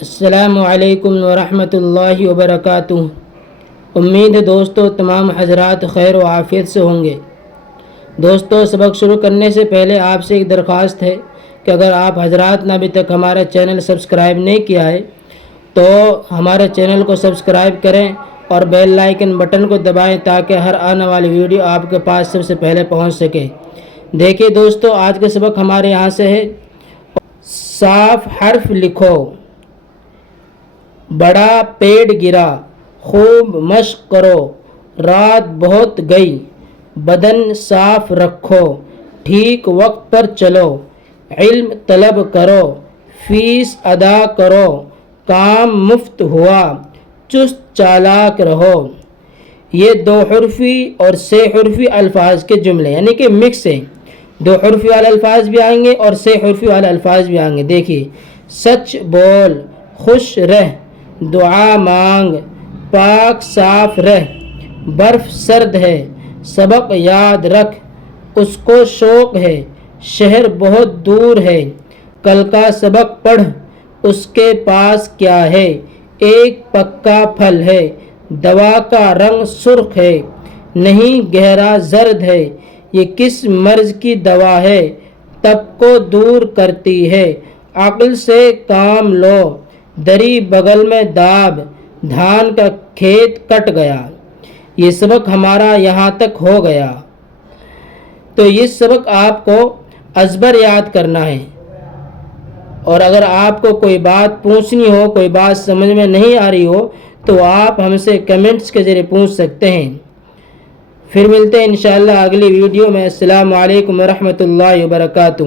السلام علیکم ورحمۃ اللہ وبرکاتہ۔ امید ہے دوستو تمام حضرات خیر و عافیت سے ہوں گے۔ دوستو، سبق شروع کرنے سے پہلے آپ سے ایک درخواست ہے کہ اگر آپ حضرات نے ابھی تک ہمارا چینل سبسکرائب نہیں کیا ہے تو ہمارے چینل کو سبسکرائب کریں اور بیل آئیکن بٹن کو دبائیں تاکہ ہر آنے والی ویڈیو آپ کے پاس سب سے پہلے پہنچ سکے۔ دیکھیے دوستو، آج کا سبق ہمارے یہاں سے ہے، صاف حرف لکھو۔ بڑا پیڑ گرا، خوب مشق کرو، رات بہت گئی، بدن صاف رکھو، ٹھیک وقت پر چلو، علم طلب کرو، فیس ادا کرو، کام مفت ہوا، چست چالاک رہو۔ یہ دو حرفی اور سے حرفی الفاظ کے جملے یعنی کہ مکس ہیں۔ دو حرفی والے الفاظ بھی آئیں گے اور سے حرفی والے الفاظ بھی آئیں گے۔ دیکھیے، سچ بول، خوش رہ، دعا مانگ، پاک صاف رہ، برف سرد ہے، سبق یاد رکھ، اس کو شوق ہے، شہر بہت دور ہے، کل کا سبق پڑھ، اس کے پاس کیا ہے، ایک پکا پھل ہے، دوا کا رنگ سرخ ہے، نہیں گہرا زرد ہے، یہ کس مرض کی دوا ہے، تب کو دور کرتی ہے، عقل سے کام لو، دری بغل میں داب، دھان کا کھیت کٹ گیا۔ یہ سبق ہمارا یہاں تک ہو گیا۔ تو یہ سبق آپ کو ازبر یاد کرنا ہے، اور اگر آپ کو کوئی بات پوچھنی ہو، کوئی بات سمجھ میں نہیں آ رہی ہو تو آپ ہم سے کمنٹس کے ذریعے پوچھ سکتے ہیں۔ پھر ملتے ہیں انشاءاللہ اگلی ویڈیو میں۔ السلام علیکم ورحمۃ اللہ وبرکاتہ۔